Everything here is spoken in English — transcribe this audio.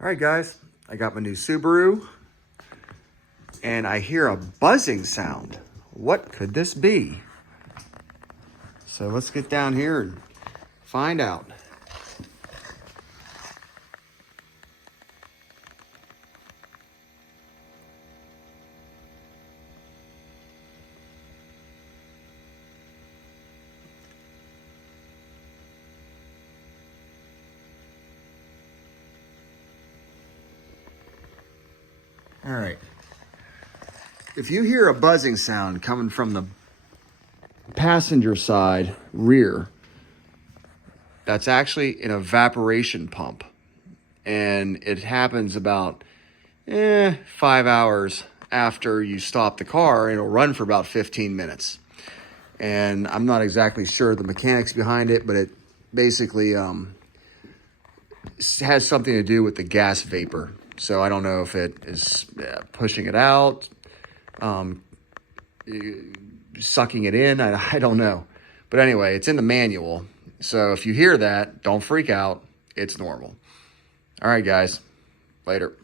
All right, guys, I got my new Subaru and I hear a buzzing sound. What could this be? So let's get down here and find out. All right. If you hear a buzzing sound coming from the passenger side rear, that's actually an evaporation pump. And it happens about 5 hours after you stop the car, and it'll run for about 15 minutes. And I'm not exactly sure the mechanics behind it, but it basically has something to do with the gas vapor. So I don't know if it is pushing it out, sucking it in. I don't know. But anyway, it's in the manual. So if you hear that, don't freak out. It's normal. All right, guys. Later.